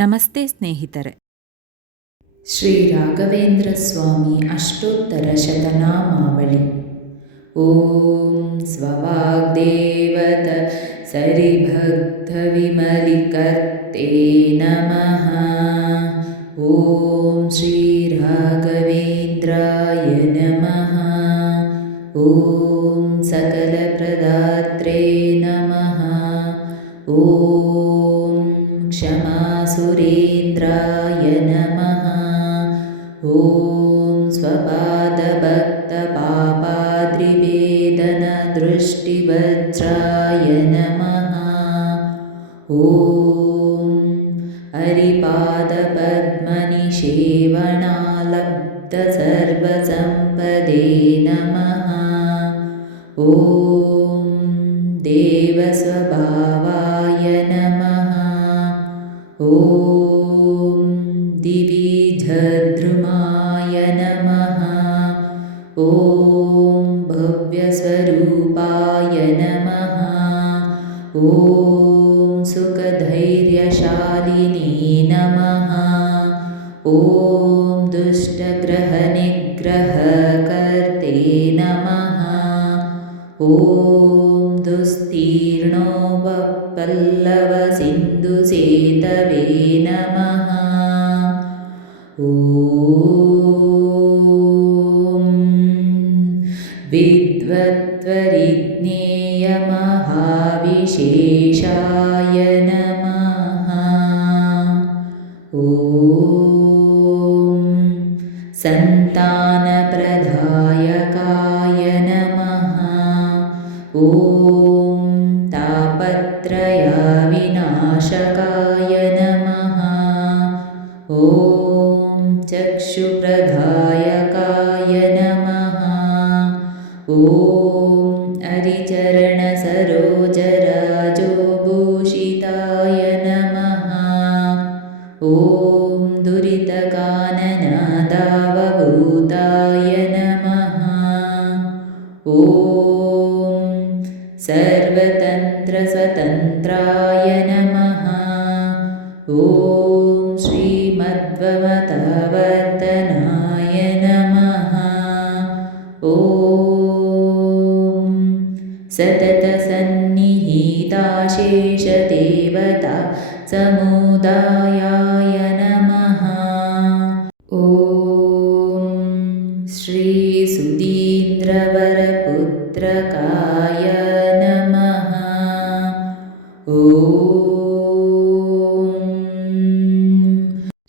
ನಮಸ್ತೆ ಸ್ನೇಹಿತರೆ ಶ್ರೀ ರಾಘವೇಂದ್ರ ಸ್ವಾಮಿ ಅಷ್ಟೋತ್ತರ ಶತನಾಮಾವಳಿ ಓಂ ಸ್ವವಾಗ್ದೇವತ ಸರಿಭಕ್ತವಿಮಲಿಕರ್ತೆ ನಮಃ ಓಂ ಶ್ರೀ ರಾಘವೇಂದ್ರಾಯ ನಮಃ ಓಂ सकलप्रदात्रे नमः ॐ क्षमासुरेन्द्राय नमः। ॐ स्वपादभक्तपापाद्रिवेदनदृष्टिवज्राय नमः। ॐ हरिपादपद्मनिषेवणालब्धसर्वसम्पदे नमः। ॐ देवस्वभावाय नमः। ॐ ॐ सुखधैर्यशालिनी नमः। ॐ दुष्टग्रहनिग्रहकर्ते नमः। ॐ दुस्तीर्णो वल्लवसिन्धुसेतवे नमः विद्वत्वरिज्ञेयमहाविशेषाय नमः। ॐ सन्तानप्रदायकाय नमः। ॐ तापत्रयाविनाशकाय दुरितकाननादावभूताय नमः। ॐ श्रीसुधीन्द्रवरपुत्रकाय नमः। ॐ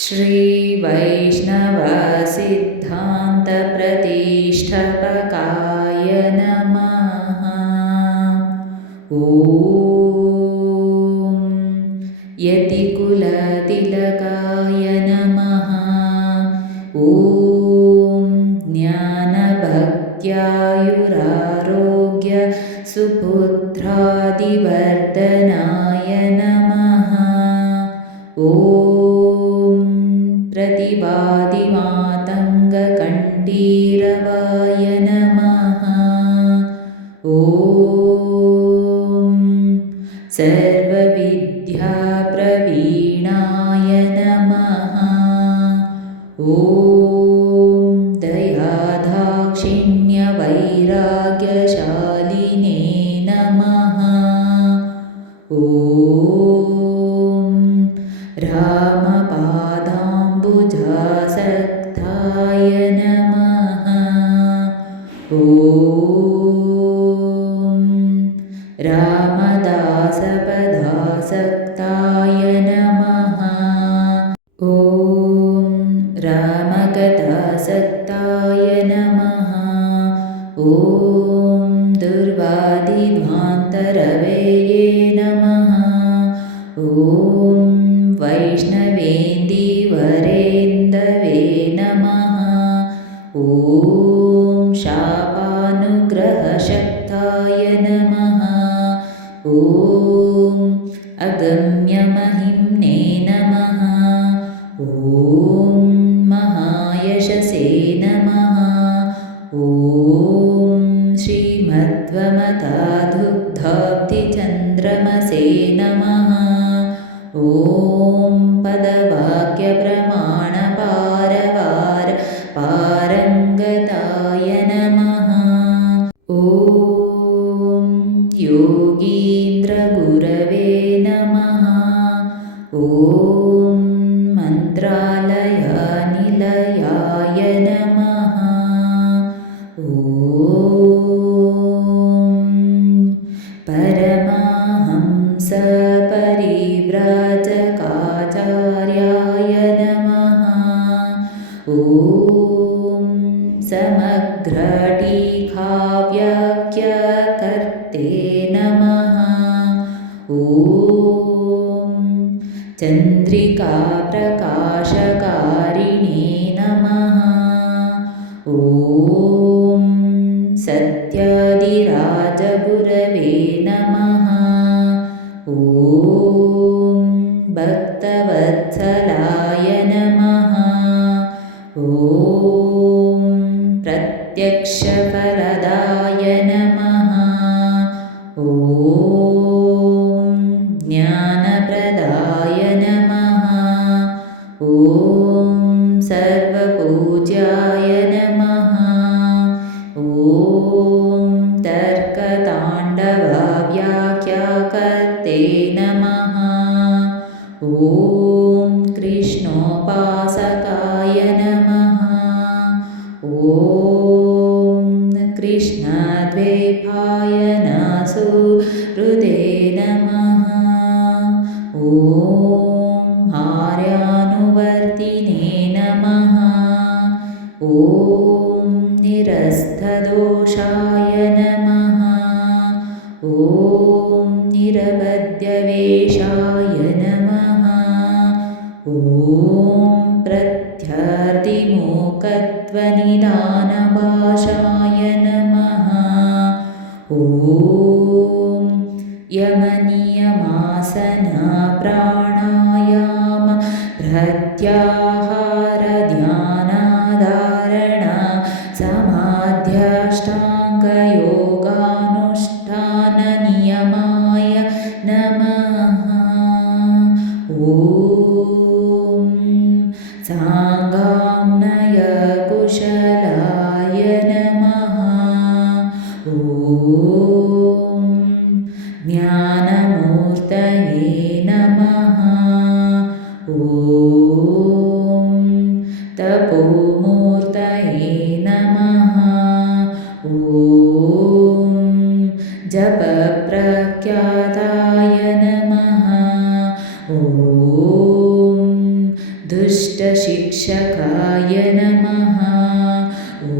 श्रीवैष्णवसिद्धान्तप्रतिष्ठपकाय नमः। ॐ यतिकुलतिलकाय नमः ज्ञानभक्त्यायुरारोग्य सुपुत्रादिवर्धनाय नमः। ॐ प्रतिवादिमातङ्गकण्ठीरवाय नमः। ॐ सर्वविद्याप्रवीणाय नमः। ॐ रामकथासक्ताय नमः। ॐ दुर्वादिध्वान्तरवेये नमः ॐ मन्त्रालयनिलयाय चन्द्रिकाप्रकाशकारिणे नमः। ॐ सत्यादिराजगुरवे नमः। ॐ भक्तवत्सलाय नमः। ॐ प्रत्यक्षफलदाय नमः। ॐ ज्ञानप्रदाय यमनियमासनप्राणायाम प्रत्याहारध्यानाधारण ज्ञानमूर्तये नमः। ॐ तपोमूर्तये नमः। ॐ जपप्रख्याताय नमः। ॐ दुष्टशिक्षकाय नमः। ॐ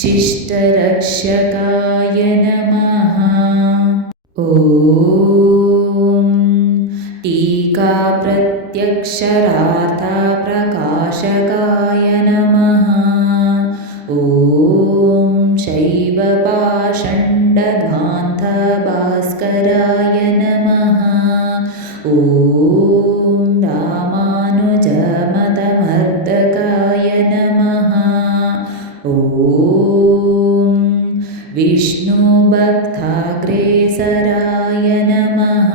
शिष्टरक्षकाय नमः ॐ टीकाप्रत्यक्षरार्थप्रकाशकाय नमः विष्णुभक्ताग्रेसराय नमः।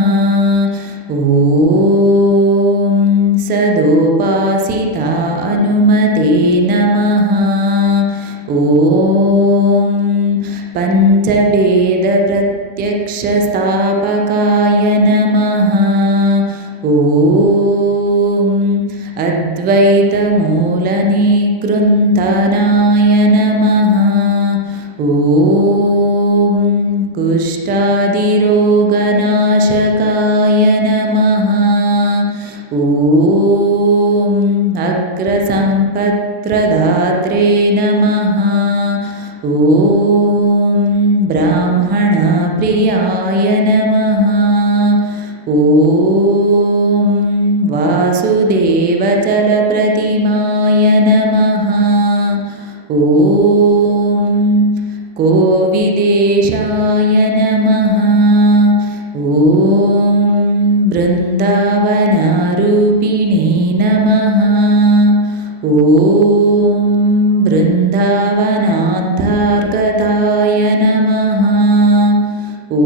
ॐ सदोपासिता अनुमते नमः। ॐ पञ्चभेदप्रत्यक्षस्थापकाय ॐ कुष्ठादिरोगनाशकाय नमः ॐ अग्रसम्पत्प्रदात्रे नमः ॐ ब्राह्मणप्रियाय नमः ॐ वासुदेवचलप्रतिमाय नमः ॐ कोपिदेशाय नमः। ॐ बृन्दावनारूपिणे नमः। ॐ वृन्दावनाथार्कताय नमः। ॐ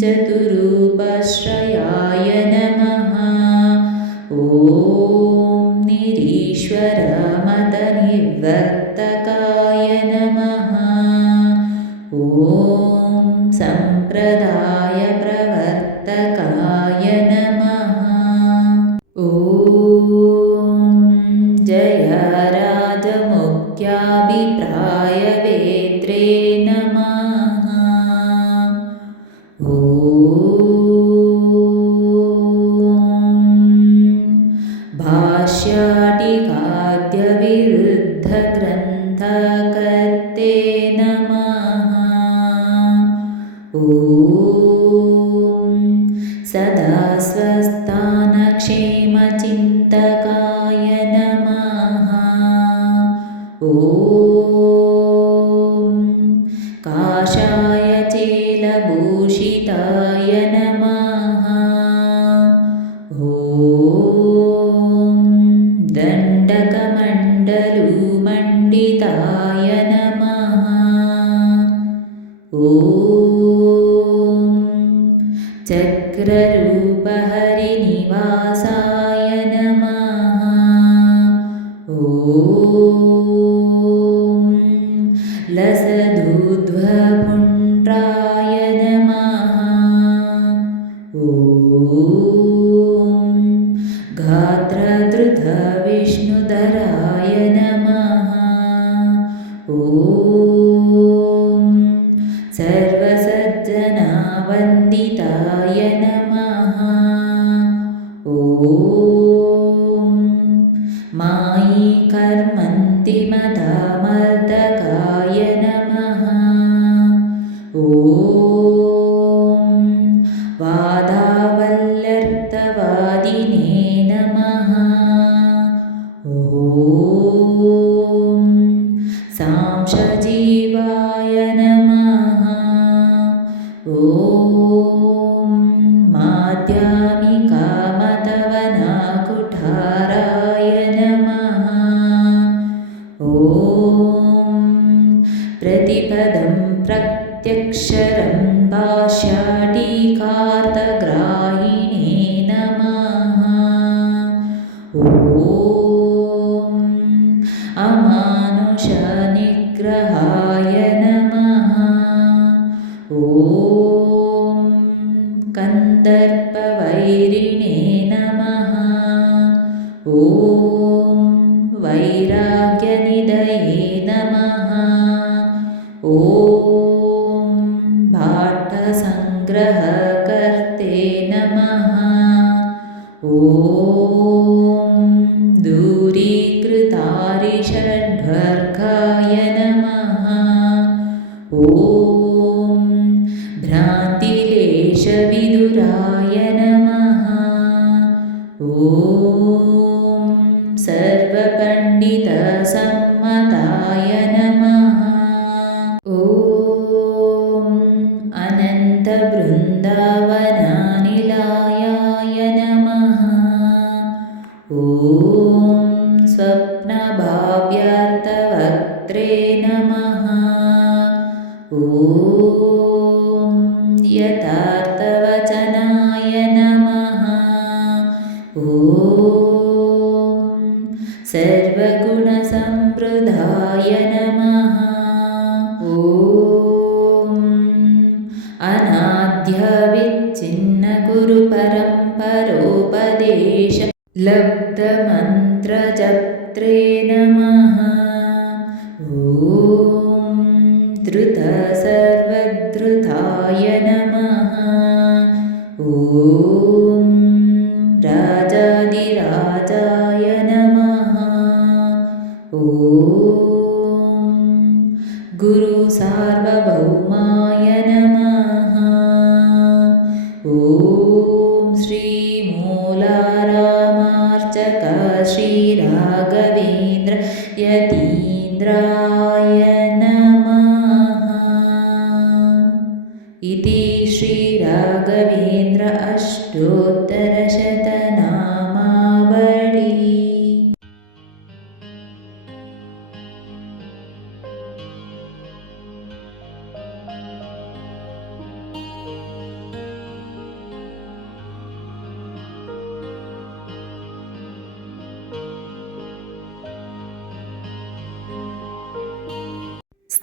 चतुरूपश्रयाय नमः। ॐ निरीश्वरमदनिवर्तक विरुद्धग्रन्थकर्ते नमः। ॐ सदा स्वस्थानक्षेमचिन्तकाय नमः। ॐ काषाय चेलभूषिताय नमः। ॐ दण्डकमण्ड दण्डकमण्डलुमण्डिताय नमः। ॐ चक्ररूपहरिनिवासाय नमः। ॐ लसधूध्वपुण्ड्राय नमः। ॐ गात्रधृतविष्णुधराय ॐ दूरीकृतारिषड्वर्गाय नमः अनाद्यविच्छिन्नगुरुपरम्परोपदेश लब्धमन्त्रजप्त्रे नमः। ॐ धृतसर्वधृताय नमः। ॐ राजाधिराजाय नमः। ॐ गुरुसार्वभौमाय नमः। ॐ